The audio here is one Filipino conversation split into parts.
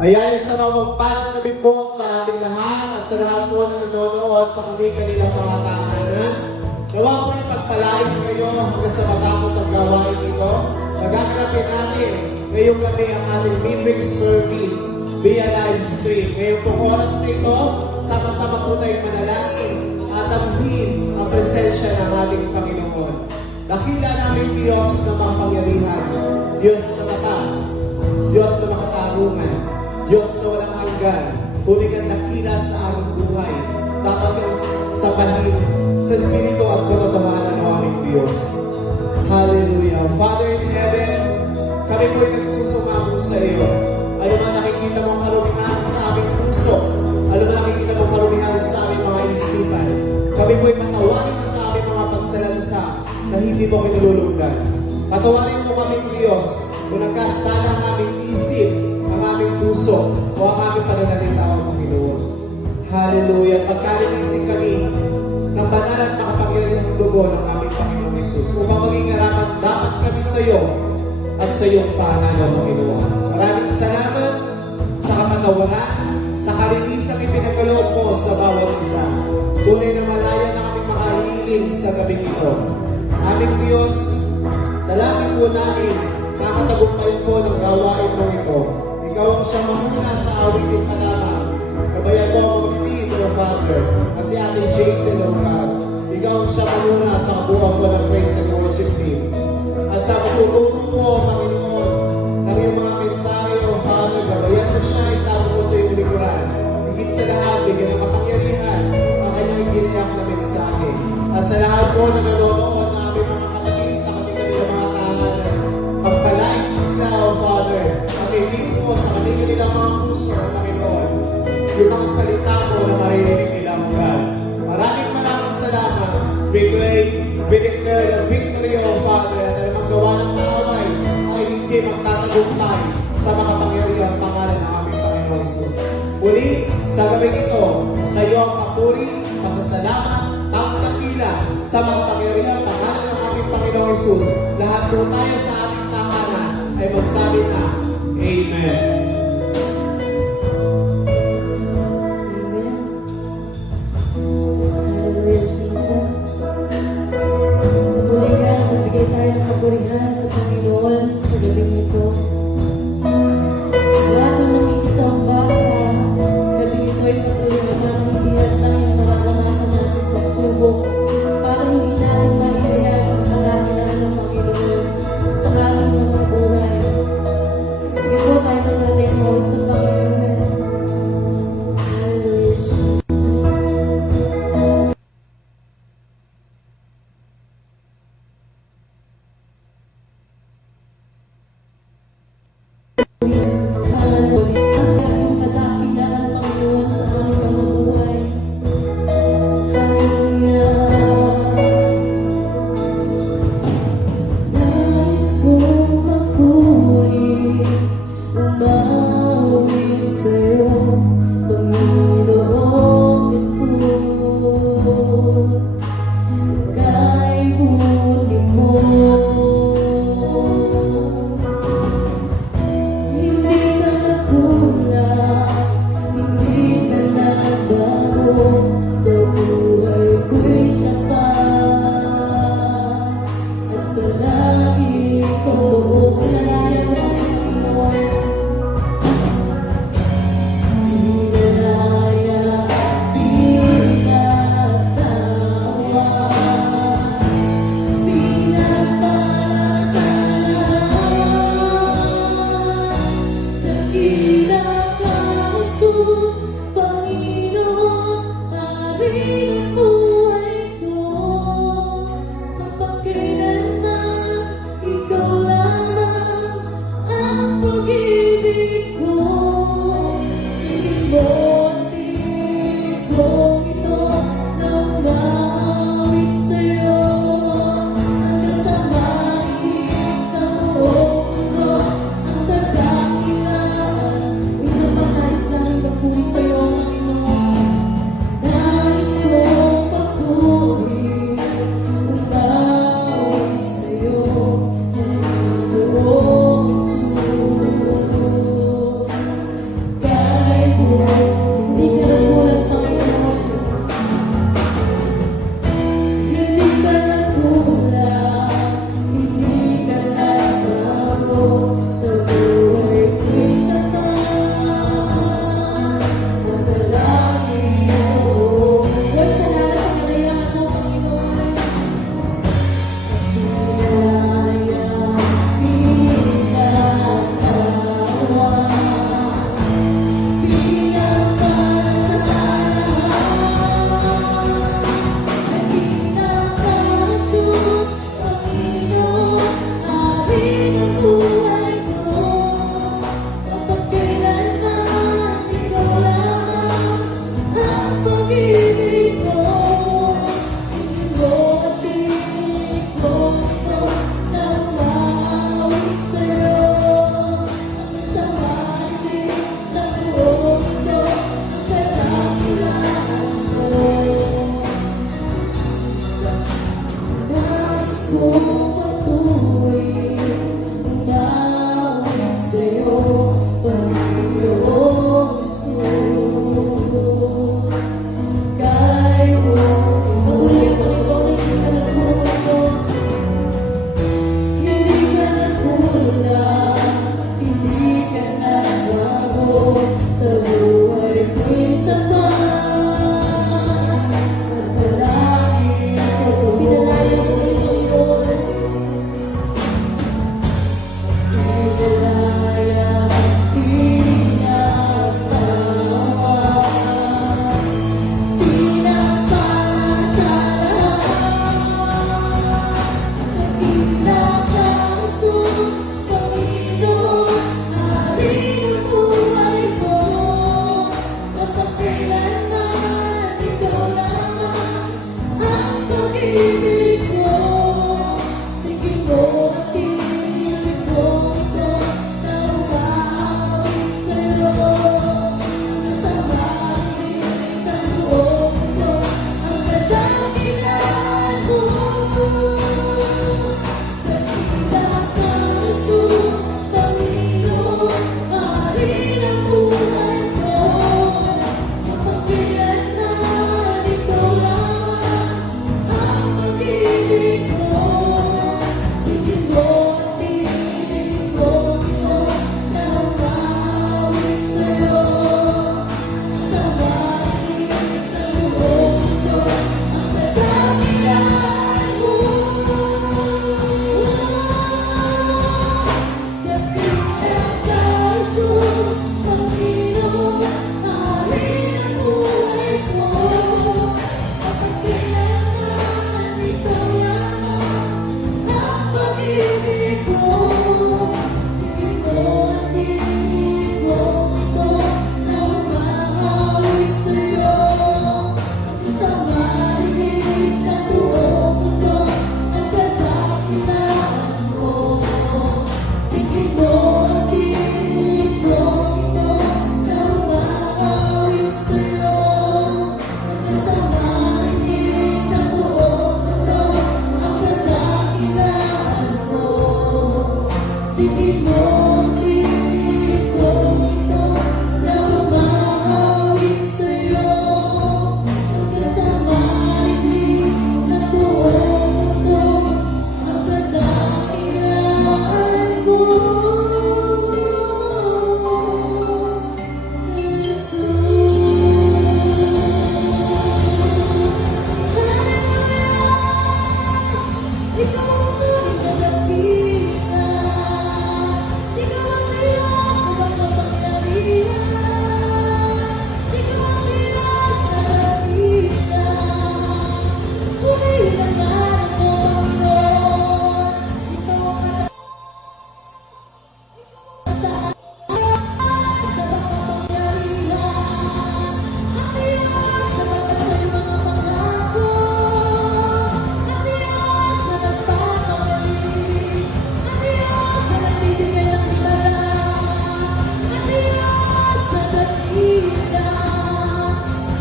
Ayan, isa na magparang kami po sa ating lahat at sa lahat po na nanonood sa kanilang mga tahanan. Nawa po yung pagpalain kayo hanggang sa matapos ang gawain ito. Magaganapin natin ngayong gabi ang ating midweek service via live stream. Ngayong pong oras na ito, sama-sama po tayong manalangin at amhin ang presensya ng ating Panginoon. Dakila namin Diyos na makapangyarihan, Diyos na tapat, Diyos na makatarungan, Diyos na walang hanggan, tuloy kang dakila sa aming buhay. Dapat kang sabahin sa Espiritu at katotohanan ng aming Diyos. Hallelujah. Father in heaven, kami po'y nagsusumamo sa iyo. Ano man nakikita mong karumihan sa aming puso, ano man nakikita mong karumihan sa aming mga isipan, kami po'y patawarin sa aming mga pagsalansa na hindi mo kinululungan. Patawarin mo kami, Diyos, kung nagkasala ang aming isip, ang aming puso, o ang aming pananalita o Panginoon. Hallelujah. Pagkalinising kami ng banal at makapangyarihang dugo ng aming Panginoon Jesus, upang maging karapat dapat kami sa iyo at sa iyong paanan, o Panginoon. Maraming salamat sa kapatawaran, sa kalinisang ipinagkaloob mo sa bawat isa. Tunay na malaya na kami makahiling sa gabing ito. Aming Diyos, dalangin po namin, nakatagumpayan po ng gawain mo ito. Ikaw ang siyang mamuna sa awitin ka lamang. Gabayan mo ang mag-lead, O Father, kasi ating Jason, O God. Ikaw ang siyang mamuna sa kabuang mo ng praise and worship team. At sa matuturo mo, Panginoon, ng iyong mga mensahe, O Father, gabayan mo siya, itago mo sa iyong likuran. Higit sa lahat, bigyan ng kapangyarihan ang kanyang ginayak na mensahe. At sa lahat po na nanonood na aming mga kapatid sa kanilang mga tahanan, pagpalain mo sila, O Father, at ibigin mo sa kanilang mga puso, O Panginoon, yung mga salita mo na maririnig nila, O God. Maraming salamat. We pray, we declare the victory, O Father, at ang gawa ng kaaway ay hindi magtatagumpay sa makapangyarihang pangalan ng aming Panginoon Jesus. Uli, sa gabing ito, sa iyo ang papuri, pasasalamat, ang dakila sa makapangyarihang pangalan ng aming Panginoon Jesus. Lahat po tayo sa ating tahanan ay magsabi na, Amen. Kapurihan sa Panginoon sa gabing ito. Lahat ng nakikisang basa, gabing ito ay patuloy na parang hindi lang yung nararanasan natin pagsubok para hindi natin maihayag ang kadakilaan ng Panginoon sa ating mga buhay. Sige po tayo natin mawit sa Panginoon. Hallelujah, Jesus.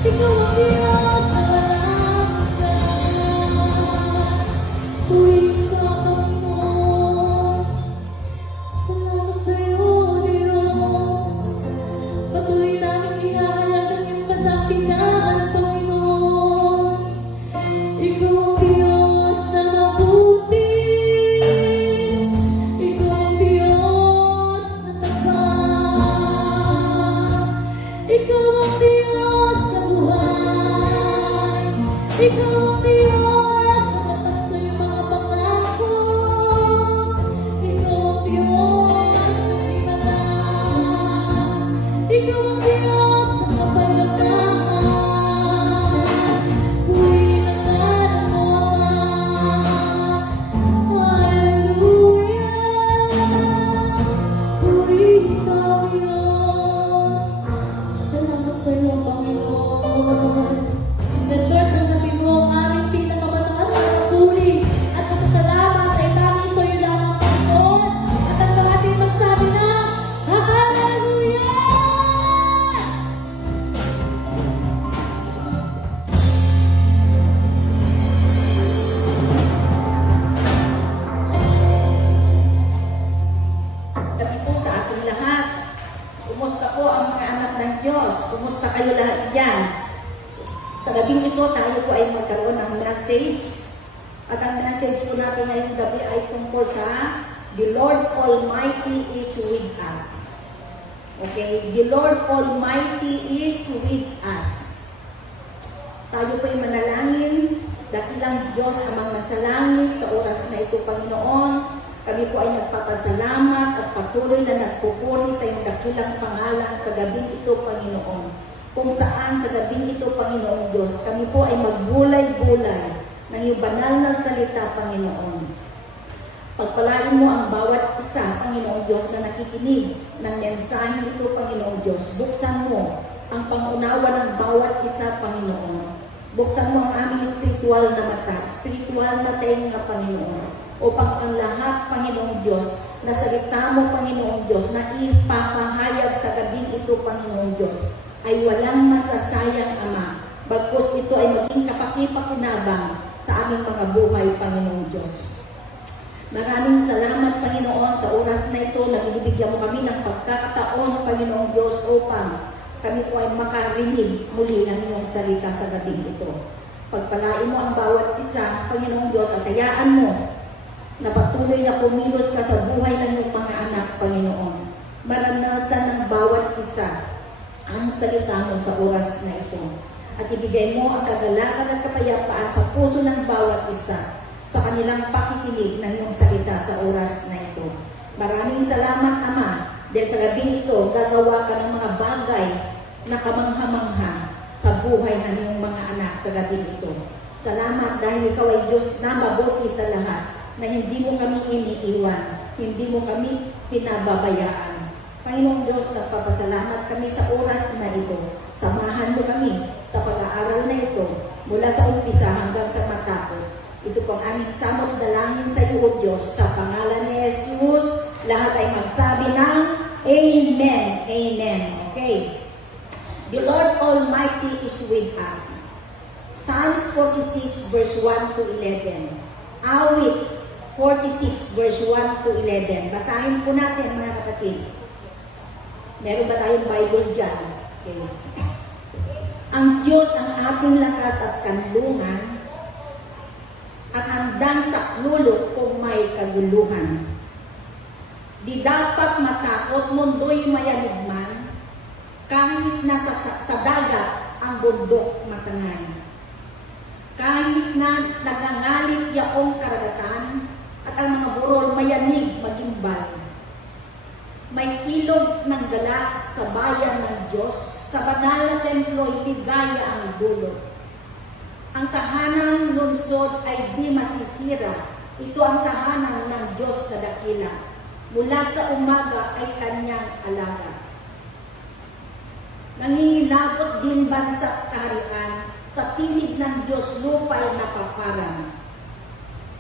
Ikaw ang Diyos na walang hanggan. Tuwing ka, Panginoon. Salamat sa'yo, Diyos. Patuloy namin ihahayag ang iyong kadakilaan, Panginoon. Ikaw ang Diyos na mabuti. Ikaw ang Diyos na tapat. Ikaw ang Diyos na buhay. Ikaw ang Diyos na tapat sa iyong mga pangako. Ikaw ang Diyos na himala. Ikaw ang Diyos na kapayapaan. Purihin ang ngalan mo, Ama. Hallelujah. Purihin ang Diyos. Salamat sa iyo, Panginoon. And Lord, tanggapin mo ang aming pinakamataas na papuri at pasasalamat ay tanging sa iyo lamang, Panginoon. At ang ating magsabi na, Hallelujah! Gabi po sa ating lahat. Kumusta po ang mga anak ng Diyos? Kumusta kayo lahat dyan? Sa gabing ito, tayo po ay magkaroon ng message. At ang message po natin ngayong gabi ay tungkol sa The Lord Almighty is with us. Okay? The Lord Almighty is with us. Tayo po ay manalangin. Dakilang Diyos amang nasa langit sa oras na ito, Panginoon. Kami po ay nagpapasalamat at patuloy na nagpupuri sa iyong dakilang pangalan sa gabing ito, Panginoon. Kung saan sa gabing ito, Panginoong Diyos, kami po ay maggulay-gulay ng iyong banal na salita, Panginoon. Pagpalain mo ang bawat isa, Panginoong Diyos, na nakikinig ng mensaheng ito, Panginoong Diyos. Buksan mo ang pangunawa ng bawat isa, Panginoon. Buksan mo ang aming spiritual na mata, spiritual na tenga, Panginoon. Upang ang lahat, Panginoong Diyos, na salita mo, Panginoong Diyos, na ipapahayag sa gabing ito, Panginoong Diyos, ay walang masasayang, Ama. Bagkus ito ay maging kapakipakinabang sa aming mga buhay, Panginoong Diyos. Maraming salamat, Panginoon, sa oras na ito na binibigyan mo kami ng pagkakataon, Panginoong Diyos, upang kami po ay makarinig muli ng iyong salita sa gabing ito. Pagpalain mo ang bawat isa, Panginoong Diyos, at hayaan mo na patuloy na pumilos ka sa buhay ng iyong mga anak, Panginoon. Maranasan ng bawat isa ang salita mo sa oras na ito. At ibigay mo ang kagalakan at kapayapaan sa puso ng bawat isa sa kanilang pakikinig ng iyong salita sa oras na ito. Maraming salamat, Ama, dahil sa gabing ito, gagawa ka ng mga bagay na kamangha-mangha sa buhay ng iyong mga anak sa gabing ito. Salamat dahil ikaw ay Diyos na mabuti sa lahat, na hindi mo kami iniiwan, hindi mo kami pinababayaan. Panginoong Diyos, nagpapasalamat kami sa oras na ito. Samahan mo kami sa pag-aaral na ito mula sa umpisa hanggang sa matapos. Ito pong aming samot dalangin sa iyo, O Diyos, sa pangalan ni Jesus. Lahat ay magsabi ng Amen. Amen. Okay. The Lord Almighty is with us. Psalms 46 verse 1 to 11. Awit 46 verse 1 to 11. Basahin po natin, mga kapatid. Meron ba tayong Bible dyan? Okay. Ang Diyos ang ating lakas at kanlungan at handang saklulok kung may kaguluhan. Di dapat matakot mundo'y mayanig man, kahit nasa sa dagat ang bundok matangay. Kahit na nagangalit yaong karagatan at ang mga burol mayanig magimbal. May ilog ng gala sa bayan ng Diyos, sa banal na templo'y bigaya ang dulo. Ang tahanan lungsod ay di masisira. Ito ang tahanan ng Diyos sa dakila. Mula sa umaga ay kanyang alaga. Nangingilabot din bansa kaharian, sa pilig ng Diyos lupa'y napaparang.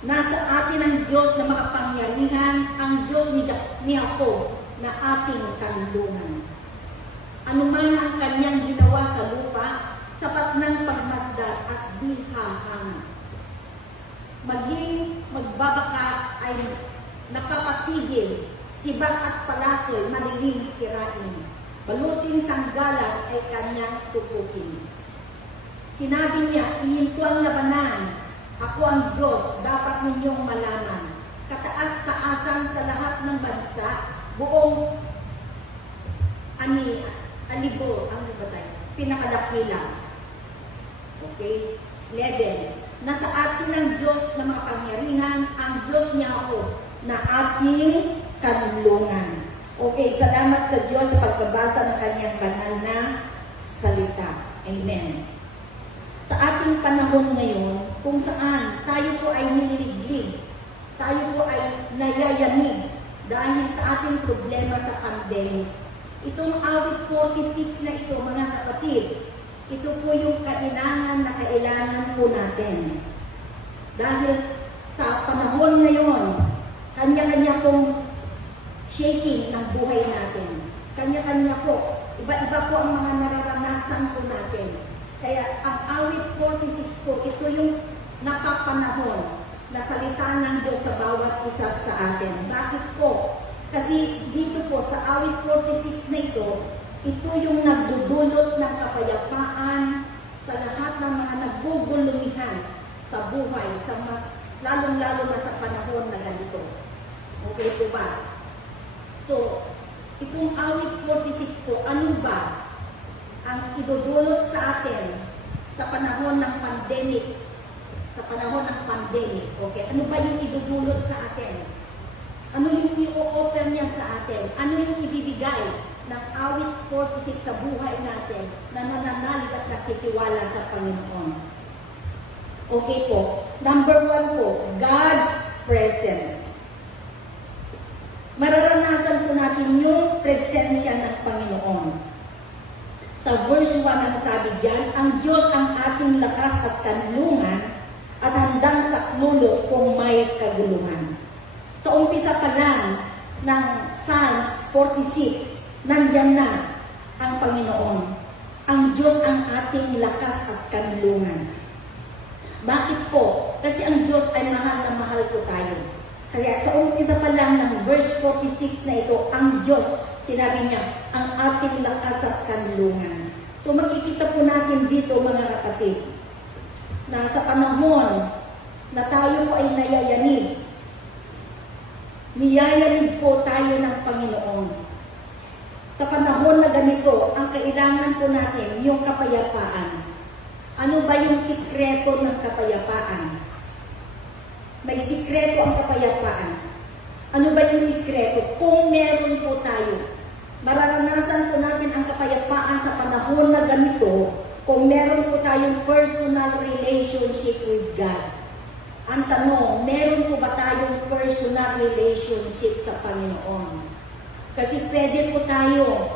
Nasa atin ang Diyos na makapangyarihan, ang Diyos ni Jacob na ating kanlungan. Ano man ang kanyang ginawa sa lupa, sapat maging magbabaka ay napapatigil, sibak at palasoy, mariling sirain. Balutin sanggalang ay kanyang tupukin. Sinabi niya, iyon ko ang labanan. Ako ang Diyos, dapat ninyong malaman. Kataas-taasan sa lahat ng bansa, buong alibo, ano ba tayo? Pinakadakilang. Okay? 11. Nasa atin ang Diyos na makapangyarihan, ang Diyos niya ako, na ating kanlungan. Okay, salamat sa Diyos sa pagbabasa ng kanyang banal na salita. Amen. Sa ating panahon ngayon, kung saan tayo po ay nililiglig, tayo po ay nayayanig dahil sa ating problema sa pandemic. Itong awit 46 na ito, mga kapatid, ito po yung kailangan na kailangan po natin. Dahil sa panahon ngayon, kanya-kanya pong shaking ng buhay natin. Kanya-kanya po. Iba-iba po ang mga nararanasan po natin. Kaya ang awit 46 po, ito yung nakapanahon na salita ng Diyos sa bawat isa sa atin. Bakit po? Kasi dito po sa awit 46 na ito yung nagdudulot ng kapayapaan sa lahat ng mga naggugulumihan sa buhay, lalong-lalo na sa panahon na ganito. Okay po ba? So, itong awit 46 po, ano ba ang idudulot sa atin sa panahon ng pandemic? Sa panahon ng pandemic, okay? Ano ba yung idudulot sa atin? Ano yung i-offer niya sa atin? Ano yung ibibigay ng awit 46 sa buhay natin na nananalig at nakitiwala sa Panginoon? Okay po. Number 1 po, God's presence. Mararanasan po natin yung presensya ng Panginoon. Sa verse 1 ang sabi diyan, ang Diyos ang ating lakas at kanlungan at handang saklolo kung may kaguluhan. Sa umpisa pa lang ng Psalms 46, nandyan na ang Panginoon. Ang Diyos ang ating lakas at kanlungan. Bakit po? Kasi ang Diyos ay mahal na mahal po tayo. Kaya sa umpisa pa lang ng verse 46 na ito, ang Diyos, sinabi niya, ang ating lakas at kanlungan. So makikita po natin dito mga kapatid, na sa panahon na tayo po ay nayayanig, niyayanig po tayo ng Panginoon. Sa panahon na ganito, ang kailangan po natin yung kapayapaan. Ano ba yung sikreto ng kapayapaan? May sikreto ang kapayapaan. Ano ba yung sikreto? Kung meron po tayo, mararanasan po natin ang kapayapaan sa panahon na ganito kung meron po tayong personal relationship with God. Ang tanong, meron po ba tayong personal relationship sa Panginoon? Kasi pwede po tayo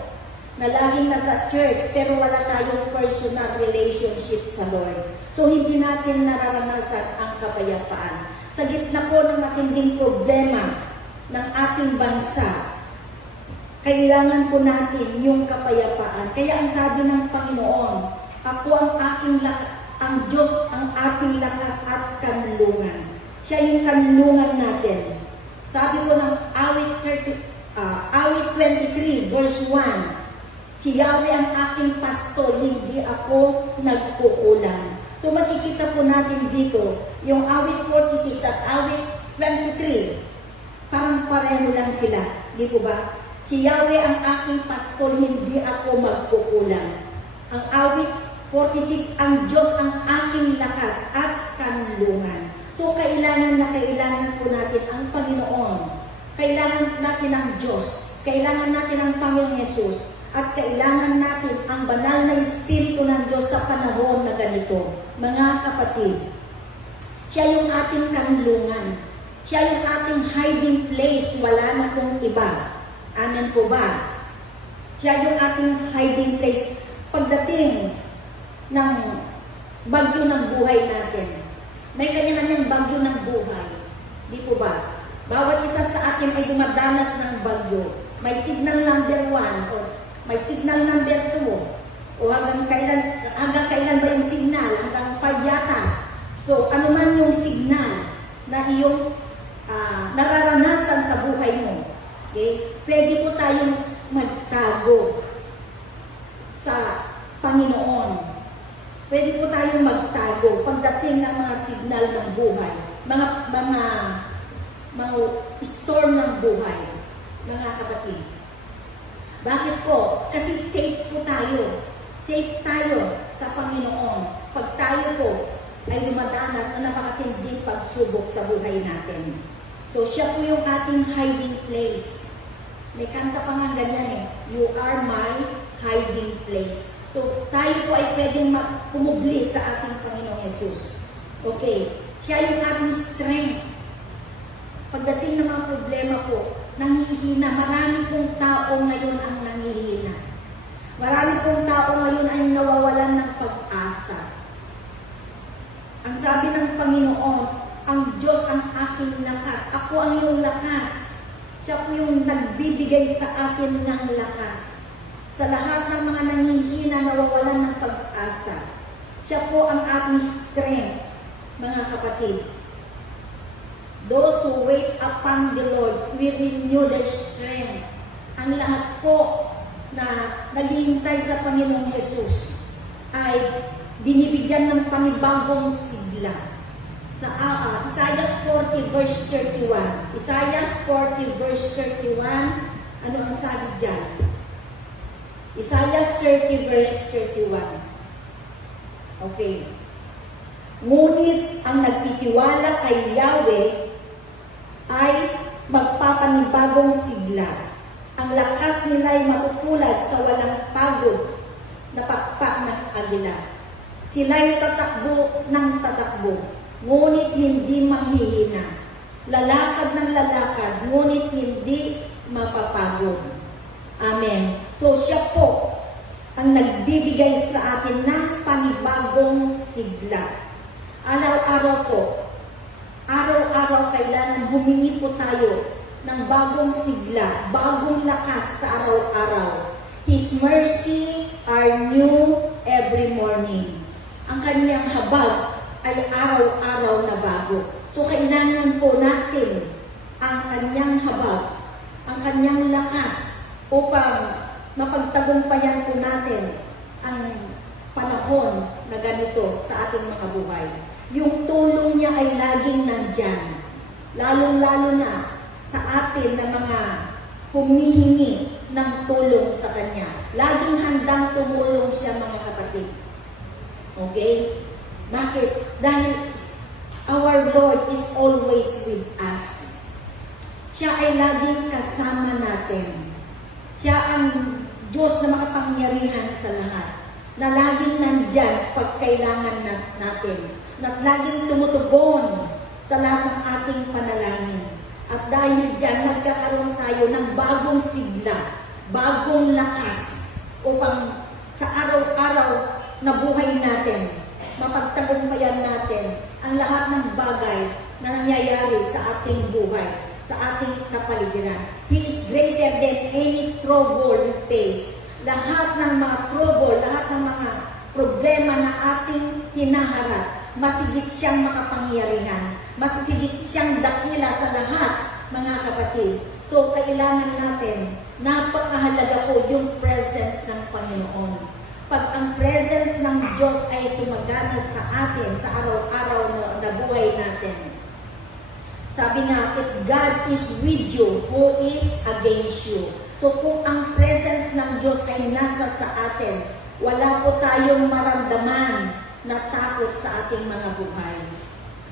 na laging nasa church pero wala tayong personal relationship sa Lord. So hindi natin nararanasan ang kapayapaan. Sa gitna po ng matinding problema ng ating bansa, kailangan po natin yung kapayapaan. Kaya ang sabi ng Panginoon, ako ang Diyos ang ating lakas at kanlungan. Siya yung kanlungan natin. Sabi po ng awit 23 verse 1, si Yahweh ang aking pastol, hindi ako nagkukulang. So makikita po natin dito, yung awit 46 at awit 23, parang pareho lang sila. Di po ba? Si Yahweh ang aking pastol, hindi ako magkukulang. Ang awit 46, ang Diyos ang aking lakas at kanlungan. So kailangan po natin ang Panginoon. Kailangan natin ang Diyos. Kailangan natin ang Panginoong Yesus. At kailangan natin ang banal na Espiritu ng Diyos sa panahon na ganito. Mga kapatid, siya yung ating kanlungan. Siya yung ating hiding place. Wala na pong iba. Amen po ba? Siya yung ating hiding place. Pagdating ng bagyo ng buhay natin. May kanya-kanyang bagyo ng buhay. Di po ba? Bawat isa sa atin ay dumadanas ng bagyo. May signal number 1 o may signal number 2 o hanggang kailan ba yung signal? Hanggang 5 yata. So, ano man yung signal, Pwede po tayong magtago pagdating ng mga signal ng buhay, mga storm ng buhay, mga kapatid. Bakit po? Kasi safe po tayo. Safe tayo sa Panginoon. Pag tayo po ay lumadanas na napakatinding pagsubok sa buhay natin. So, siya po yung ating hiding place. May kanta pa nga ganyan eh, You are my hiding place. So, tayo po ay pwedeng pumubli sa ating Panginoong Jesus. Okay, siya yung ating strength. Pagdating ng mga problema po, nanghihina. Marami pong tao ngayon ang nanghihina. Marami pong tao ngayon ay nawawalan ng pag-asa. Ang sabi ng Panginoon, ang Diyos ang aking lakas. Ako ang iyong lakas. Siya po yung nagbibigay sa akin ng lakas. Sa lahat ng mga nanghihina, nawawalan ng pag-asa. Siya po ang ating strength, mga kapatid. Those who wait upon the Lord will renew their strength. Ang lahat po na naghihintay sa Panginoong Jesus ay binibigyan ng panibagong sigla. Sa Isaiah 40 verse 31. Isaiah 40 verse 31, ano ang sabi dyan? Isaiah 30 verse 31. Okay. Ngunit ang nagtitiwala kay Yahweh ay magpapanibagong sigla. Ang lakas nila ay matutulad sa walang pagod na pakpak ng agila. Sila ay tatakbo ng tatakbo, ngunit hindi manghihina. Lalakad ng lalakad, ngunit hindi mapapagod. Amen. So siya po ang nagbibigay sa atin ng panibagong sigla. Araw-araw po, araw-araw kailangan humingi po tayo ng bagong sigla, bagong lakas sa araw-araw. His mercy are new every morning. Ang kanyang habag ay araw-araw na bago. So kailangan po natin ang kanyang habag, ang kanyang lakas upang mapagtagumpayan po natin ang panahon na ganito sa ating mga buhay. Yung tulong niya ay laging nandyan. Lalong-lalo na sa atin na mga humihingi ng tulong sa Kanya. Laging handang tumulong siya, mga kapatid. Okay? Bakit? Dahil our Lord is always with us. Siya ay laging kasama natin. Siya ang Diyos na makapangyarihan sa lahat. Na laging nandyan pag kailangan natin. Na laging tumutugon sa lahat ng ating panalangin. At dahil dyan, nagkakaroon tayo ng bagong sigla, bagong lakas upang sa araw-araw na buhay natin, mapagtagumpayan natin ang lahat ng bagay na nangyayari sa ating buhay, sa ating kapaligiran. He is greater than any trouble we face. Lahat ng mga trouble, lahat ng mga problema na ating hinaharap, masigit siyang makapangyarihan, masigit siyang dakila sa lahat, mga kapatid. So, kailangan natin, napakahalaga po yung presence ng Panginoon. Pag ang presence ng Diyos ay sumagana sa atin, sa araw-araw na buhay natin. Sabi nga, if God is with you, who is against you? So, kung ang presence ng Diyos ay nasa sa atin, wala po tayong maramdaman na takot sa ating mga buhay.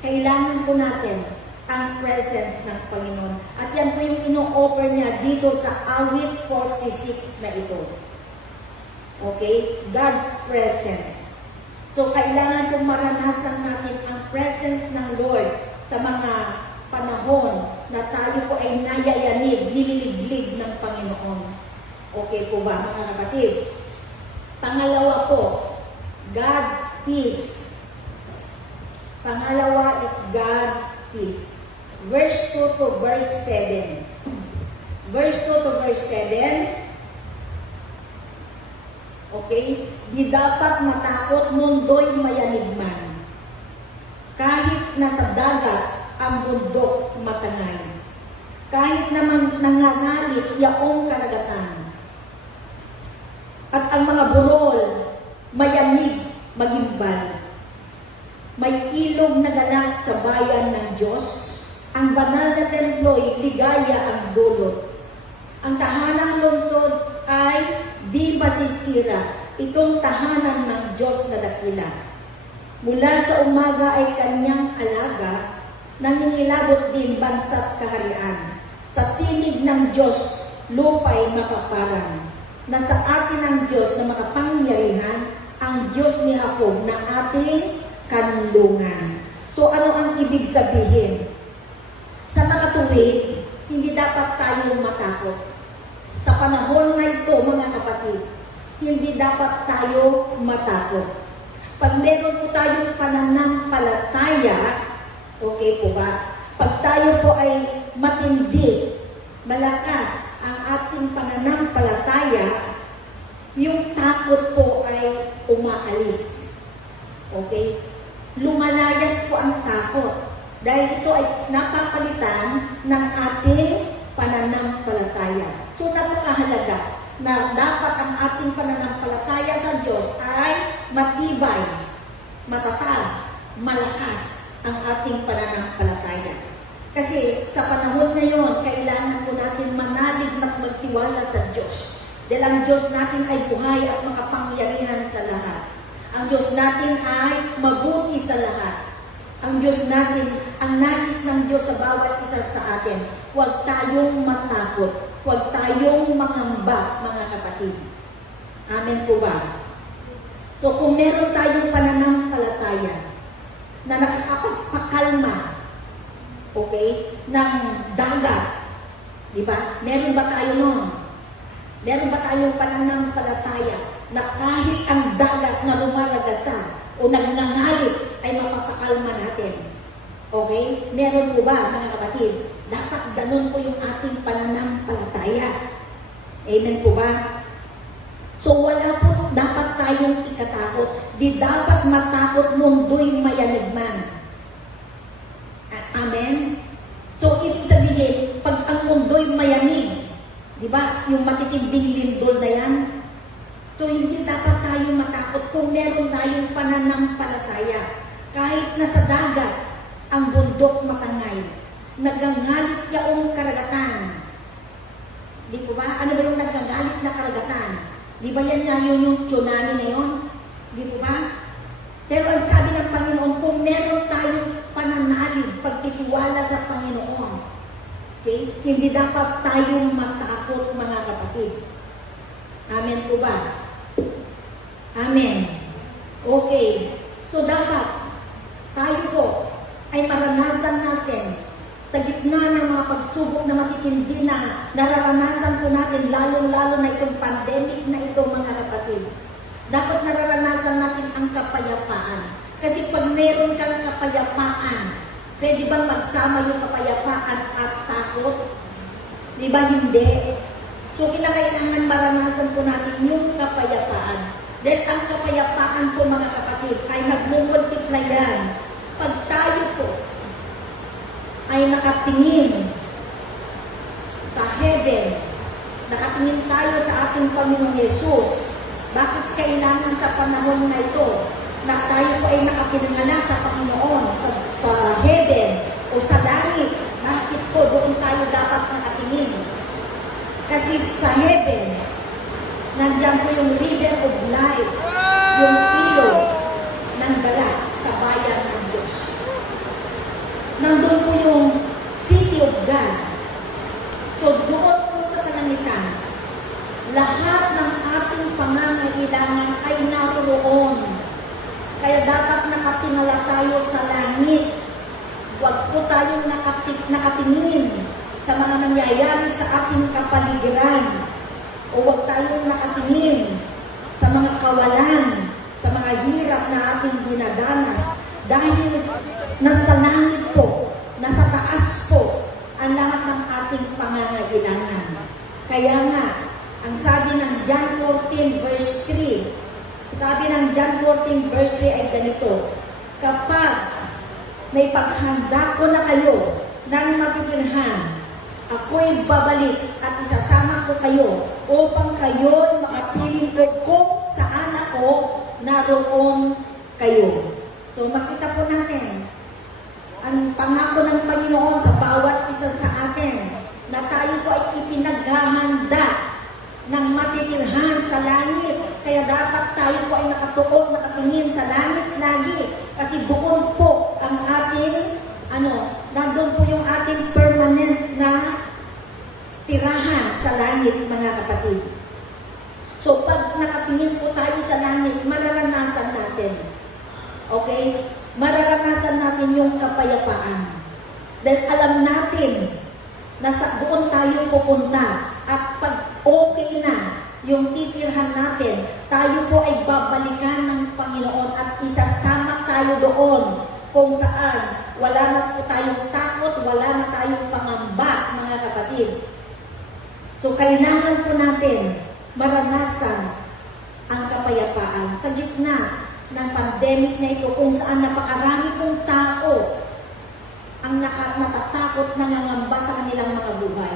Kailangan po natin ang presence ng Panginoon. At yan po yung ino-offer niya dito sa awit 46 na ito. Okay? God's presence. So, kailangan pong maranasan natin ang presence ng Lord sa mga panahon na tayo po ay nayayanig, nililiglig ng Panginoon. Okay po ba, mga kapatid? Pangalawa po, God peace. Pangalawa is God peace. Verse 2 to verse 7. Verse 2 to verse 7. Okay? Di dapat matakot, mundo'y mayanig man. Kahit nasa dagat, ang bundok matangay. Kahit naman nangangalit, yaong karagatan. At ang mga burol, mayanig magimbal. May ilog na galak sa bayan ng Diyos. Ang banal na templo'y ligaya ang dulot. Ang tahanang lungsod ay di masisira. Itong tahanan ng Diyos na dakila. Mula sa umaga ay kanyang alaga, nangingilabot din bansa't kaharian. Sa tinig ng Diyos, lupa'y mapaparan. Nasa atin ang Diyos na makapangyarihan, ang Diyos ni Jacob na ating kanlungan. So ano ang ibig sabihin? Sa mga tuwid, hindi dapat tayo matakot. Sa panahon na ito, mga kapatid, hindi dapat tayo matakot. Pag meron po tayong pananampalataya, okay po ba? Pag tayo po ay matindi, malakas ang ating pananampalataya, yung takot po ay umaalis. Okay? Lumalayas po ang takot. Dahil ito ay napapalitan ng ating pananampalataya. So, napakahalaga na dapat ang ating pananampalataya sa Diyos ay matibay, matatag, malakas ang ating pananampalataya. Kasi sa panahon ngayon, kailangan po natin manalig at magtiwala sa Diyos. Dahil ang Diyos natin ay buhay at makapangyarihan sa lahat. Ang Diyos natin ay mabuti sa lahat. Ang Diyos natin, ang nais ng Diyos sa bawat isa sa atin, huwag tayong matakot, huwag tayong mangamba, mga kapatid. Amen po ba? So kung meron tayong pananampalataya na nakakapagpakalma, okay, ng dagat, di ba? Meron ba tayo nun? Meron ba tayong pananampalataya na kahit ang dagat na lumalagasan o nagngangalit ay mapapakalma natin? Okay? Meron po ba, mga kapatid? Dapat ganun po yung ating pananampalataya. Amen po ba? So wala po dapat tayong ikatakot. Di dapat matakot mundo'y mayanigman. Amen? So ibig sabihin, pag ang mundo'y mayanig, di ba? Yung matitinding lindol na yan. So hindi dapat tayo matakot kung meron tayong pananampalataya. Kahit nasa dagat, ang bundok matangay, nagangalit yaong karagatan. Di po ba? Ano ba yung nagangalit na karagatan? Di ba yan nga yung tsunami na yun? Di po ba? Pero ang sabi ng Panginoon, kung meron tayong pananalig, pagtitiwala sa Panginoon, okay? Hindi dapat tayong matakot, mga kapatid. Amen po ba? Amen. Okay. So dapat tayo po ay maranasan natin sa gitna ng mga pagsubok na matitindi na nararanasan po natin, lalong-lalo na itong pandemic na ito, mga kapatid. Dapat nararanasan natin ang kapayapaan. Kasi pag meron kang kapayapaan, pwede bang magsama yung kapayapaan at takot? Di ba hindi? So kinakailangan maranasan po natin yung kapayapaan. Dahil ang kapayapaan po, mga kapatid, ay nagmumultiply yan. Pag tayo po ay nakatingin sa heaven, nakatingin tayo sa ating Panginoong Yesus, bakit kailangan sa panahon na ito na tayo po ay nakatingala sa Panginoon, sa heaven o sa langit? Bakit po doon tayo dapat nakatingin? Kasi sa heaven, nandiyan po yung river of life, yung ilog ng dala sa bayan ng Diyos. Nandun po yung city of God. So doon po sa kalangitan, lahat ng ating pangangailangan ay naroon. Kaya dapat nakatingala tayo sa langit. Huwag po tayong nakatingin sa mga nangyayari sa ating kapaligiran. O huwag tayong nakatingin sa mga kawalan, sa mga hirap na ating dinadanas. Dahil nasa langit po, nasa taas po, ang lahat ng ating pangangailangan. Kaya nga, ang sabi ng John 14 verse 3, sabi ng John 14 verse 3 ay ganito, kapag may paghanda ko na kayo ng matitirhan, ako'y babalik at isasama ko kayo upang kayo'y makapiling ko kung saan ako naroon kayo. So makita po natin, ang pangako ng Panginoon sa bawat isa sa atin, na tayo po ay ipinaghahanda ng matitirhan sa langit. Kaya dapat tayo po ay nakatuon, nakatingin sa langit lagi. Kasi doon po ang ating, nandun po yung ating permanent na tirahan sa langit, mga kapatid. So pag nakatingin po tayo sa langit, mararanasan natin. Okay? Mararanasan natin yung kapayapaan. Dahil alam natin na sa doon tayo pupunta at pag okay na yung titirhan natin, tayo po ay babalikan ng Panginoon at isasama tayo doon kung saan wala na po tayong takot, wala na tayong pangamba, mga kapatid. So kailangan po natin maranasan ang kapayapaan sa gitna ng pandemic na ito kung saan napakarami pong tao ang natatakot na nangamba sa kanilang mga buhay.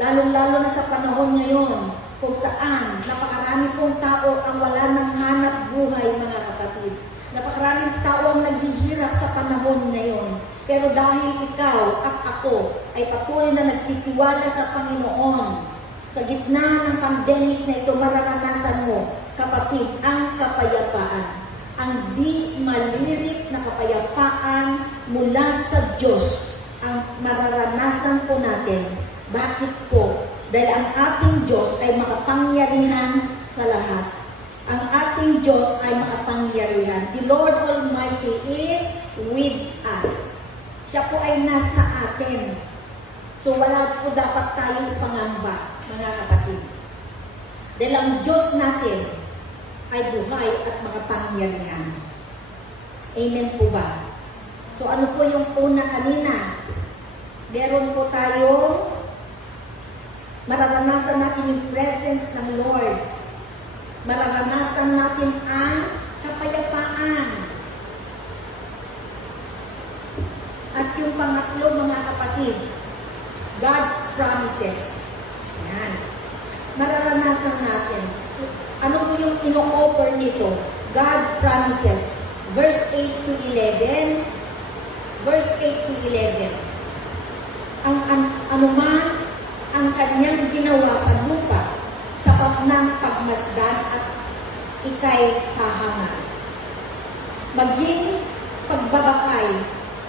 Lalo-lalo na sa panahon ngayon kung saan napakarami pong tao ang wala ng hanap buhay, mga kapatid. Napakaraming tao ang naghihirap sa panahon ngayon. Pero dahil ikaw at ako ay patuloy na nagtitiwala sa Panginoon, sa gitna ng pandemic na ito, mararanasan mo, kapatid, ang kapayapaan. Ang di malirik na kapayapaan mula sa Diyos ang mararanasan po natin. Bakit po? Dahil ang ating Diyos ay makapangyarihan sa lahat. Ang ating Diyos ay makapangyarihan. The Lord Almighty is with us. Siya po ay nasa atin. So wala po dapat tayong pangamba, mga kapatid. Dahil ang Diyos natin ay buhay at makapangyarihan. Amen po ba? So ano po yung una kanina? Meron po tayong mararanasan natin yung presence ng Lord. Mararanasan natin ang kapayapaan. At yung pangatlo, mga kapatid, God's promises. Yan. Mararanasan natin. Ano po yung ino-offer nito? God promises. Verse 8 to 11. Verse 8 to 11. Anuman ang kanyang ginawa sa lupa, sapat ng pagmasdan at ikay hahangal. Maging pagbabakay,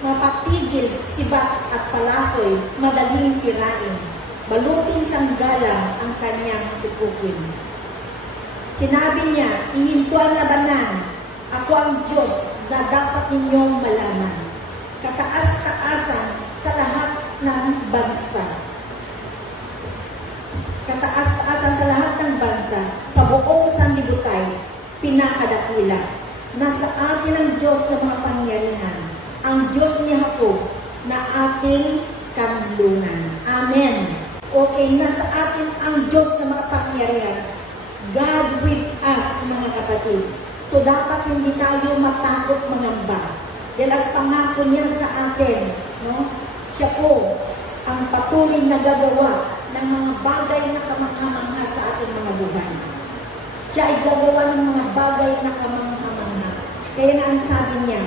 mapatigil sibat at palasoy, madaling sirain. Baluting sanggalang ang kanyang tupukin. Sinabi niya, ihinto ang labanan. Ako ang Diyos na dapat ninyong malaman. Kataas-taasan sa lahat ng bansa. Kataas-taasan sa lahat ng bansa, sa buong sanlibutan, pinakadakila. Nasa atin ang Diyos na mga pangyarihan. Ang Diyos ni Jacob na ating kanlungan. Amen. Okay, nasa atin ang Diyos na mga pangyarihan. God with us, mga kapatid. So, dapat hindi tayo matakot mangamba. Dahil ang pangako niya sa atin, no? Siya po ang patuloy na gagawa ng mga bagay na kamangha-mangha sa ating mga buhay. Siya ay gagawa ng mga bagay na kamangha-mangha. Kaya na ang sabi niya,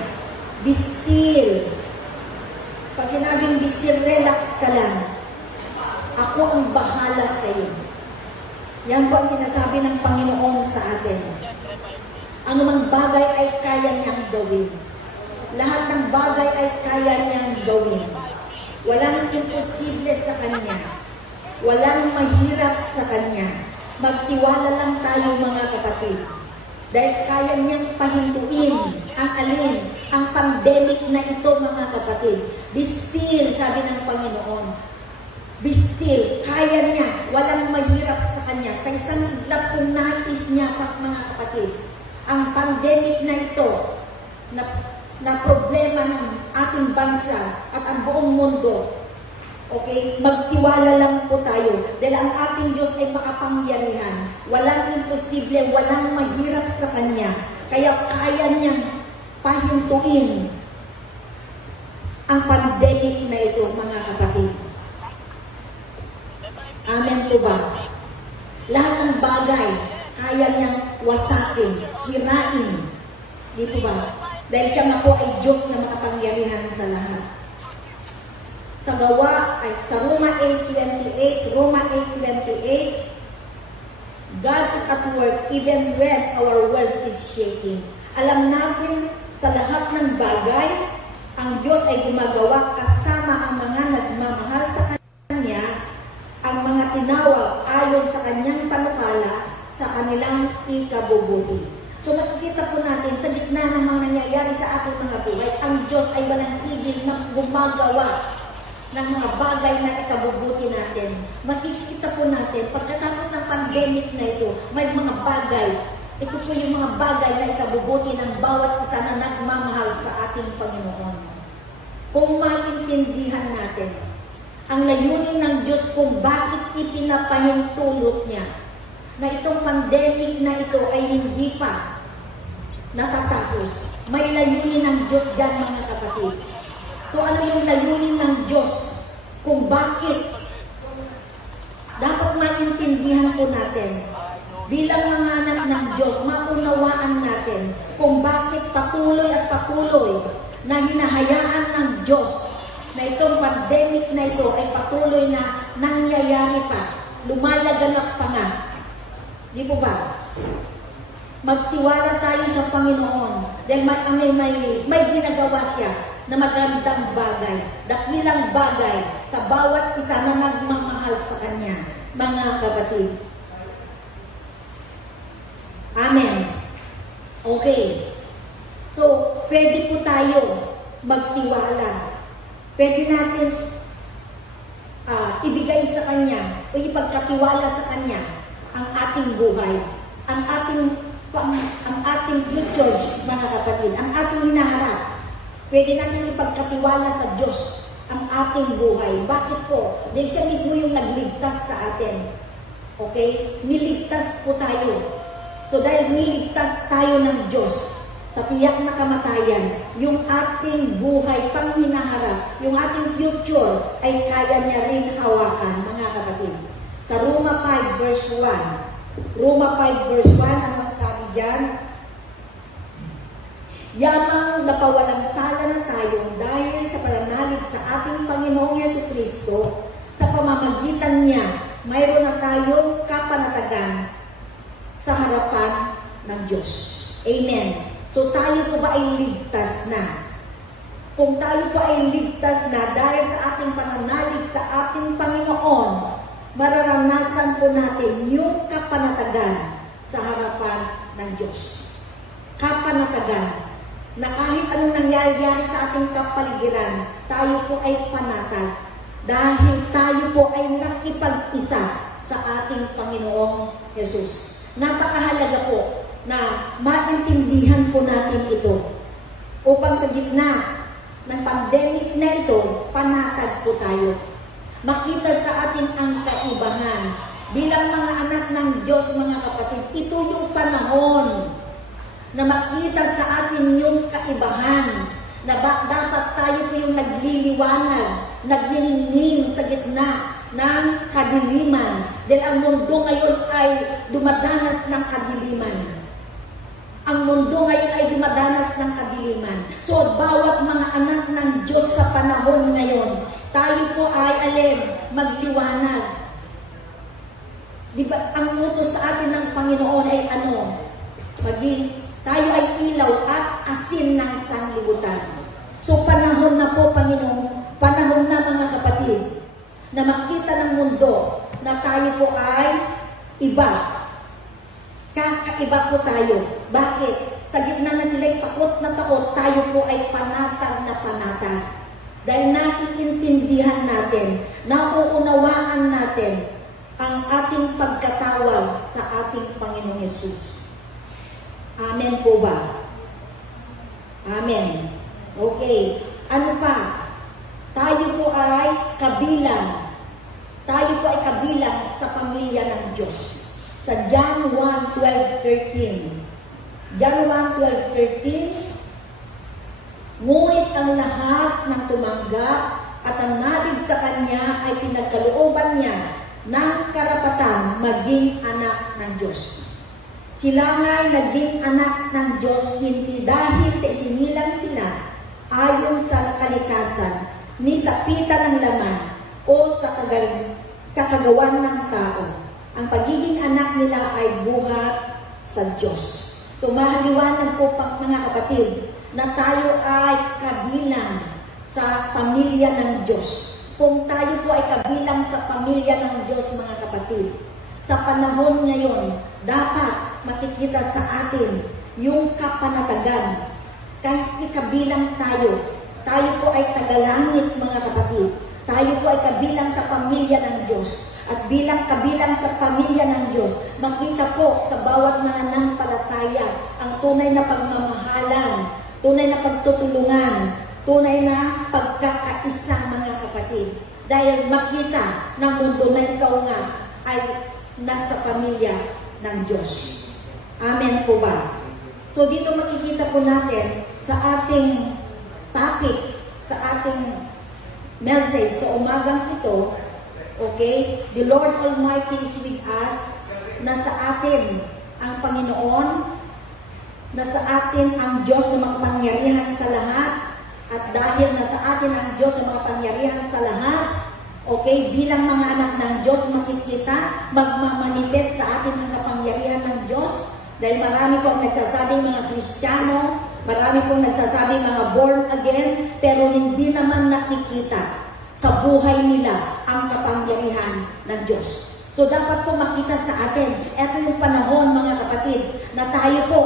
be still. Pag sinabing be still, relax ka lang. Ako ang bahala sa iyo. Yan po ang sinasabi ng Panginoon sa atin. Anumang bagay ay kaya niyang gawin. Lahat ng bagay ay kaya niyang gawin. Walang imposible sa Kanya. Walang mahirap sa Kanya. Magtiwala lang tayo, mga kapatid. Dahil kaya niyang pahintuin ang alin, ang pandemic na ito, mga kapatid. Be still, sabi ng Panginoon. Be still, kaya niya, walang mahirap sa Kanya. Sa isang iglap kung nais niya, mga kapatid, ang pandemic na ito, na problema ng ating bansa at ang buong mundo, okay, magtiwala lang po tayo. Dahil ang ating Diyos ay makapangyarihan. Walang imposible, walang mahirap sa Kanya. Kaya kaya niyang pahintuin ang pandemic na ito, mga kapatid. Amen po ba? Lahat ng bagay, kaya niyang wasakin, sirain, Di po ba? Dahil siya nga po ay Diyos na makapangyarihan sa lahat. Sa Roma 8:28, God is at work even when our world is shaking. Alam natin sa lahat ng bagay, ang Diyos ay gumagawa kasama ang mga nagmamahal sa Kanya, ang mga tinawag ayon sa Kanyang panukala sa kanilang ikabubuti. So nakikita po natin sa gitna ng mga nangyayari sa ating mga buhay, ang Diyos ay walang tigil na gumagawa ng mga bagay na ikabubuti natin. Makikita po natin, pagkatapos ng pandemic na ito, may mga bagay. Ito po yung mga bagay na ikabubuti ng bawat isa na nagmamahal sa ating Panginoon. Kung maintindihan natin ang layunin ng Diyos kung bakit ipinapahintulot niya na itong pandemic na ito ay hindi pa natatapos. May layunin ng Diyos dyan, mga kapatid. So ano yung layunin ng Diyos? Kung bakit? Dapat maintindihan po natin. Bilang mga anak ng Diyos, maunawaan natin kung bakit patuloy at patuloy na hinahayaan ng Diyos na itong pandemic na ito ay patuloy na nangyayari pa. Lumalaganap pa nga. Di po ba? Magtiwala tayo sa Panginoon dahil may ginagawa siya na magandang bagay, dakilang bagay sa bawat isa na nagmamahal sa Kanya, mga kapatid. Amen. Okay. So, pwede po tayo magtiwala. Pwede natin ibigay sa Kanya o ipagkatiwala sa Kanya ang ating buhay, ang ating future, mga kapatid, ang ating hinaharap. Pwede natin ipagkatiwala sa Diyos ang ating buhay. Bakit po? Dahil siya mismo yung nagligtas sa atin. Okay? Niligtas po tayo. So dahil niligtas tayo ng Diyos sa tiyak na kamatayan, yung ating buhay pang hinaharap, yung ating future ay kaya niya rin hawakan, mga kapatid. Sa Roma 5 verse 1, ano sabi dyan? Yamang napawalang sala na tayo dahil sa pananalig sa ating Panginoong Jesucristo, sa pamamagitan niya, mayroon na tayong kapanatagan sa harapan ng Diyos. Amen. So tayo po ba ay ligtas na? Kung tayo po ay ligtas na dahil sa ating pananalig sa ating Panginoon, mararanasan po natin yung kapanatagan sa harapan ng Diyos. Kapanatagan. Na kahit anong nangyayari sa ating kapaligiran, tayo po ay panatag dahil tayo po ay nakipag-isa sa ating Panginoong Jesus. Napakahalaga po na maintindihan po natin ito upang sa gitna ng pandemic na ito, panatag po tayo. Makita sa atin ang kaibahan. Bilang mga anak ng Diyos, mga kapatid, ito yung panahon na makita sa atin yung kaibahan, na dapat tayo po yung nagliliwanag, naglilingning sa gitna ng kadiliman. Dahil ang mundo ngayon ay dumadanas ng kadiliman. Ang mundo ngayon ay dumadanas ng kadiliman. So, bawat mga anak ng Diyos sa panahon ngayon, tayo po ay magliwanag. Diba, ang utos sa atin ng Panginoon ay ano? Tayo ay ilaw at asin ng sanlibutan. So panahon na po, Panginoon, panahon na, mga kapatid, na makita ng mundo na tayo po ay iba. Kakaiba po tayo. Bakit? Sa gitna na sila'y takot na takot, tayo po ay panatag na panatag. Dahil naiintindihan natin, nauunawaan natin ang ating pagkatawag sa ating Panginoong Yesus. Amen po ba? Amen. Okay. Ano pa? Tayo po ay kabilang. Tayo po ay kabilang sa pamilya ng Diyos. Sa John 1:12-13. John 1:12-13, ngunit ang lahat ng tumanggap at ang nalig sa Kanya ay pinagkalooban niya ng karapatan maging anak ng Diyos. Sila nga'y naging anak ng Diyos hindi dahil sinilang sila ayon sa kalikasan, ni sa pita ng laman o sa kakagawan ng tao. Ang pagiging anak nila ay buhat sa Diyos. So mahaliwanan po mga kapatid na tayo ay kabilang sa pamilya ng Diyos. Kung tayo po ay kabilang sa pamilya ng Diyos, mga kapatid, sa panahon ngayon, dapat makikita sa atin yung kapanatagan. Kasi kabilang tayo. Tayo po ay tagalangit, mga kapatid. Tayo po ay kabilang sa pamilya ng Diyos. At kabilang sa pamilya ng Diyos, makita po sa bawat mananampalataya ang tunay na pagmamahalan, tunay na pagtutulungan, tunay na pagkakaisa, mga kapatid. Dahil makita ng mundo na ikaw nga ay nasa pamilya ng Diyos. Amen po ba? So dito makikita po natin sa ating topic, sa ating message sa umagang ito, okay, the Lord Almighty is with us, nasa atin ang Panginoon, nasa atin ang Diyos na makapangyarihan sa lahat, at dahil nasa atin ang Diyos na makapangyarihan sa lahat, okay, bilang mga anak ng Diyos, makikita, magmamanifest sa atin ang kapangyarihan ng Diyos, dahil marami pong nagsasabing mga Kristiyano, marami pong nagsasabing mga born again, pero hindi naman nakikita sa buhay nila ang kapangyarihan ng Diyos. So dapat po makita sa atin, ito yung panahon, mga kapatid, na tayo po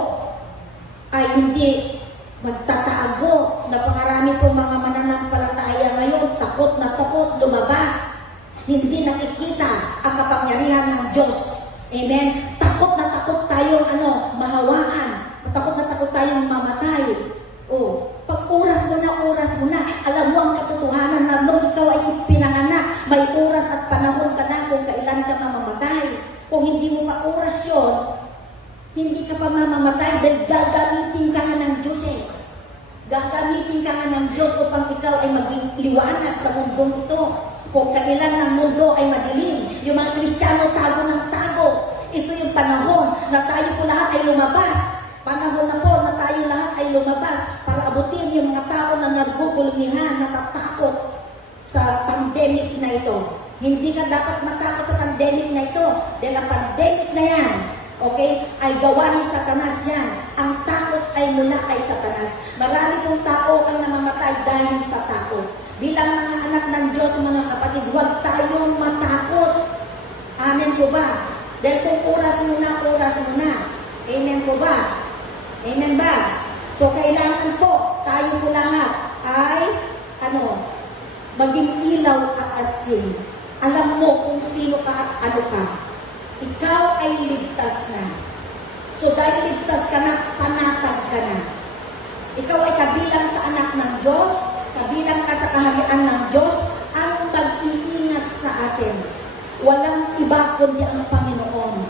ay hindi magtatago. Napakarami po mga mananampalataya ngayon, takot na takot lumabas. Hindi nakikita ang kapangyarihan ng Diyos. Amen? Takot na takot tayong mahawaan. Takot na takot tayong mamatay. Pag oras mo na, alam mo ang katotohanan na nung ikaw ay pinanganak, may oras at panahon ka na kung kailan ka mamamatay. Kung hindi mo pa oras yun, hindi ka pa mamamatay dahil gagamitin ka nga ng Diyos Gagamitin ka nga ng Diyos upang ikaw ay maging liwanag sa mundong ito. Kung kailan ng mundo ay madilim, yung mga Kristiyano tago ng tago. Ito yung panahon na tayo po lahat ay lumabas. Panahon na po na tayo lahat ay lumabas para abutin yung mga tao na nagugulmihan, natatakot sa pandemic na ito. Hindi ka dapat matakot sa pandemic na ito dahil ang pandemic na yan, okay, ay gawa ni Satanas yan. Ang takot ay mula kay Satanas. Marami pong tao ang namamatay dahil sa takot. Bilang mga anak ng Diyos, mga kapatid, huwag tayong matakot. Amen po ba? Dahil kung oras mo na. Amen po ba? Amen ba? So, kailangan po, tayo po lahat ay, maging ilaw at asin. Alam mo kung sino ka at ano ka. Ikaw ay ligtas na. So, dahil ligtas ka na, panatag ka na. Ikaw ay kabilang sa anak ng Diyos, kabilang ka sa kaharian ng Diyos, ang mag-iingat sa atin. Walang iba kundi ang Panginoon.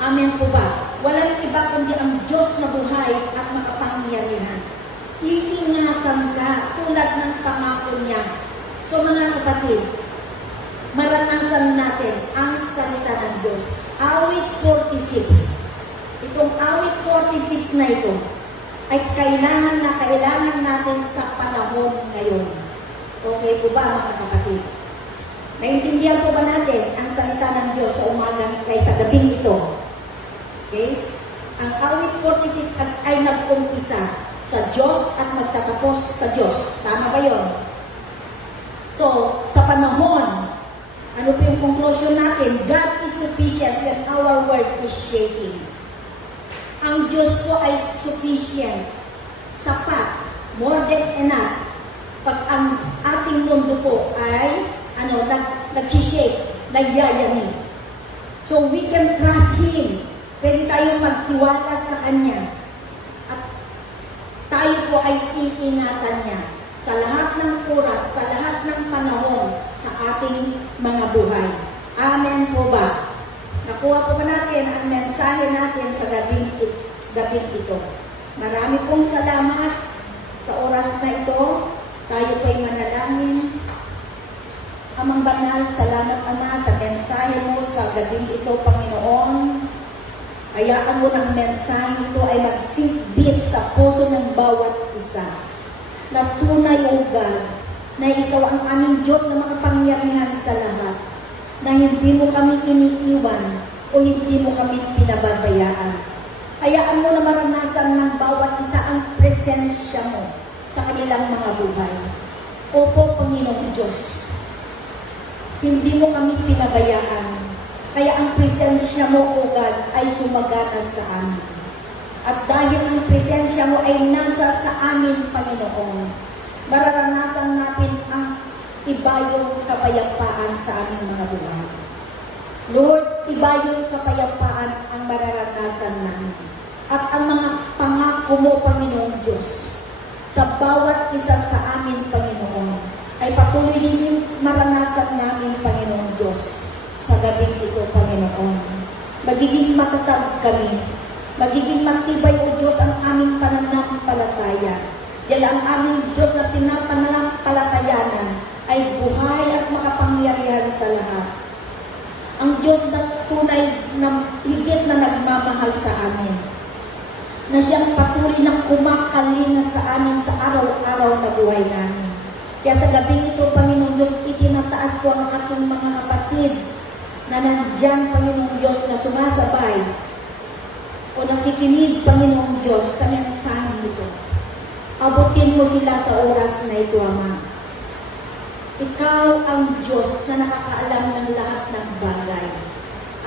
Amen po ba? Walang iba kundi ang Diyos na buhay at makapangyarihan. Iingatan ka tulad ng pangako niya. So mga kapatid, maranasan natin ang salita ng Diyos. Awit 46. Itong awit 46 na ito ay kailangan natin sa panahon ngayon. Okay po ba mga kapatid? Naintindihan po ba natin ang salita ng Diyos sa umaga sa gabing ito? Okay? Ang awit 46 ay nag-umpisa sa Diyos at magtatapos sa Diyos. Tama ba yun? So, sa panahon, ano po yung conclusion natin? God is sufficient when our world is shaking. Ang Diyos po ay sufficient, sapat, more than enough. Pag ang ating mundo po ay nag-shake, nagyayami. So we can trust Him. Pwede tayong magtiwala sa Kanya. At tayo po ay iingatan niya sa lahat ng oras, sa lahat ng panahon sa ating mga buhay. Amen po ba? Nakuha po ba natin ang mensahe natin sa gabing ito? Marami pong salamat sa oras na ito. Tayo po'y manalangin. Amang banal, salamat Ama sa mensahe mo sa gabing ito, Panginoon. Hayaan mo ng mensahe ito ay mag-sink deep sa puso ng bawat isa. Na tunay, O God, na Ikaw ang aming Diyos na makapangyarihan sa lahat. Na hindi mo kami iniiwan o hindi mo kami pinababayaan. Hayaan mo na maranasan ng bawat isa ang presensya mo sa kanilang mga buhay. Opo, Panginoong Diyos, hindi mo kami pinabayaan. Kaya ang presensya mo, O God, ay sumagana sa amin. At dahil ang presensya mo ay nasa sa amin, Panginoon, mararanasan natin ang iba yung kapayapaan sa aming mga buhay. Lord, iba yung kapayapaan ang mararanasan namin. At ang mga pangako mo, Panginoong Diyos, sa bawat isa sa amin, Panginoon, ay patuloy din maranasan namin, Panginoong Diyos, sa gabing ito, Panginoon. Magiging matatag kami, magiging matibay, O Diyos, ang aming pananampalataya. Dahil ang aming Diyos na pinapanampalatayanan ay buhay at makapangyarihan sa lahat. Ang Diyos na tunay na higit na nagmamahal sa amin, na siyang patuloy ng kumakalinga sa amin sa araw-araw na buhay namin. Kaya sa gabing ito, Panginoong Diyos, itinataas ko ang aking mga kapatid na nandiyan, Panginoong Diyos, na sumasabay o nakikinig, Panginoong Diyos, sa mensahe nito. Abutin mo sila sa oras na ito, Ama. Ikaw ang Diyos na nakakaalam ng lahat ng bagay.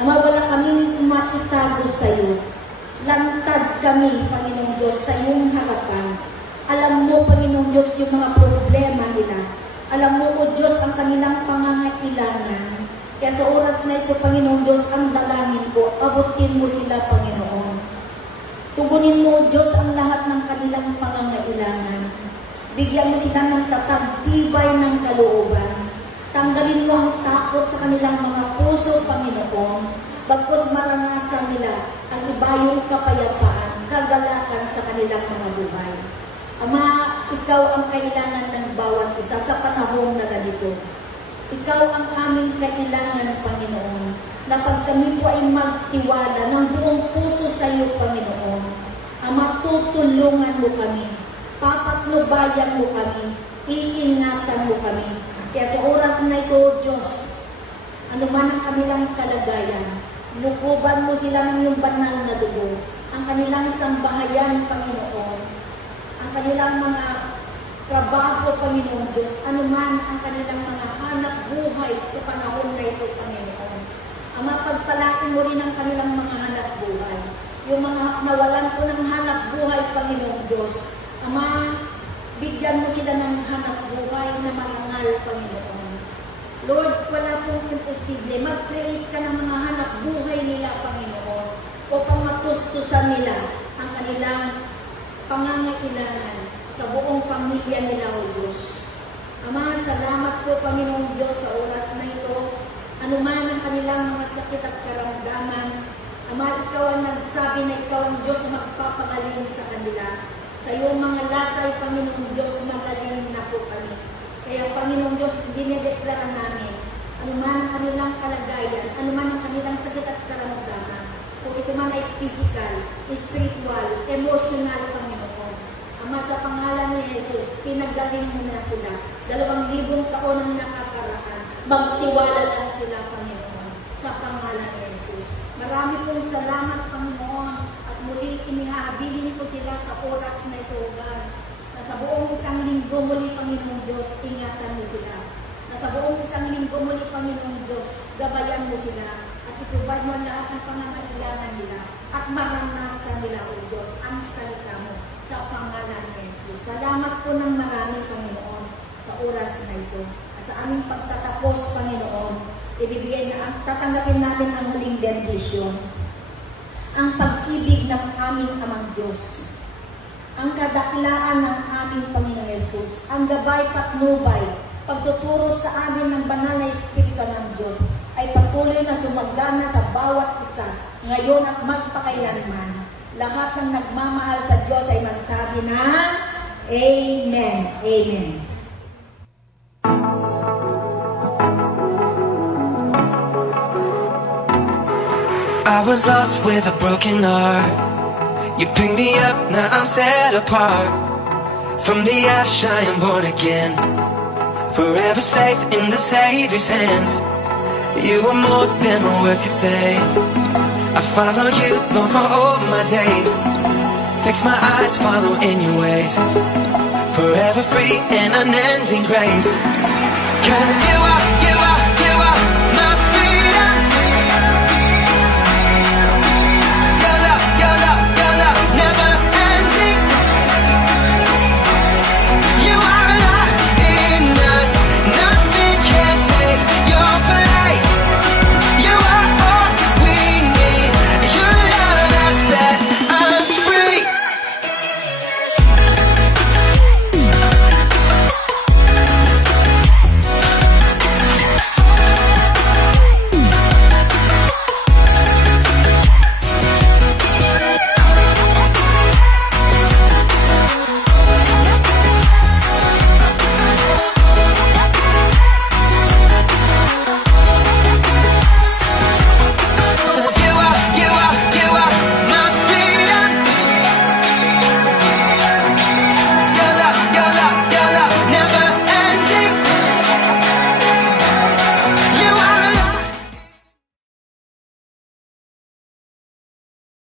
Ama, wala kaming maitago sa iyo. Lantad kami, Panginoong Diyos, sa iyong harapan. Alam mo, Panginoong Diyos, yung mga problema nila. Alam mo, O Diyos, ang kanilang pangangailangan. Kaya sa oras na ito, Panginoong Diyos, ang dalangin ko, abutin mo sila, Panginoon. Tugunin mo, O Diyos, ang lahat ng kanilang pangangailangan. Bigyan mo sila ng tatagtibay ng kalooban. Tanggalin mo ang takot sa kanilang mga puso, Panginoon. Bagkus maranasan nila ang iba yung kapayapaan, kagalakan sa kanilang mga buhay. Ama, ikaw ang kailangan ng bawat isa sa panahon na ganito. Ikaw ang aming kailangan, Panginoon, na pag kami po ay magtiwala ng buong puso sa iyo, Panginoon. Ama, tutulungan mo kami. Papatnubayan mo kami, iingatan mo kami. Kaya sa oras na ito, Diyos, ano man ang kanilang kalagayan, lukuban mo sila ng iyong banal na dugo, ang kanilang sambahayan, Panginoon, ang kanilang mga trabaho, Panginoon Diyos, ano man ang kanilang mga hanap buhay sa panahon na ito, Panginoon. Ama, pagpalain mo rin ang kanilang mga hanap buhay. Yung mga nawalan po ng hanap buhay, Panginoon Diyos, Ama, bigyan mo sila ng hanap buhay na marangal, Panginoon. Lord, wala pong imposible. Mag-create ka ng mga hanap buhay nila, Panginoon, upang matustusan nila ang kanilang pangangailangan sa buong pamilya nila, O Diyos. Ama, salamat po, Panginoong Diyos, sa oras na ito. Ano man ang kanilang mga sakit at karamdaman, Ama, ikaw ang nagsabi na ikaw ang Diyos na magpapagaling sa kanila. Sa iyong mga latay, Panginoong Diyos, magaling na po kami. Kaya, Panginoong Diyos, dinedeklara namin, ano man ang kanilang kalagayan, ano man ang kanilang sakit at karamdaman, kung ito man ay physical, spiritual, emotional, Panginoon. Ama, sa pangalan ni Jesus, pinagaling mo na sila. 2,000 taon ang nakakaraan. Magtiwala lang sila, Panginoon, sa pangalan ni Jesus. Marami pong salamat, Panginoon, at muli inihabilin ko sila sa oras na ito, God. Na sa buong isang linggo muli, Panginoong Diyos, ingatan mo sila. Na sa buong isang linggo muli, Panginoong Diyos, gabayan mo sila. At itubad mo lahat ng pangangailangan nila. At maranasan nila, O Diyos, ang salita mo sa pangalan ni Jesus. Salamat po ng marami, Panginoon, sa oras na ito. At sa aming pagtatapos, Panginoon, ibibigay na, tatanggapin namin ang muling bendisyon. Ang pag-ibig ng aming Amang Diyos, ang kadakilaan ng aming Panginoon Yesus, ang gabay patnubay, pagtuturo sa amin ng banal na Espiritu ng Diyos, ay patuloy na sumagana sa bawat isa, ngayon at magpakailanman. Lahat ng nagmamahal sa Diyos ay magsabi na, Amen. Amen. I was lost with a broken heart. You pick me up, now I'm set apart. From the ash I am born again, forever safe in the Savior's hands. You are more than my words could say. I follow you, Lord, for all my days. Fix my eyes, follow in your ways. Forever free and unending grace. 'Cause you are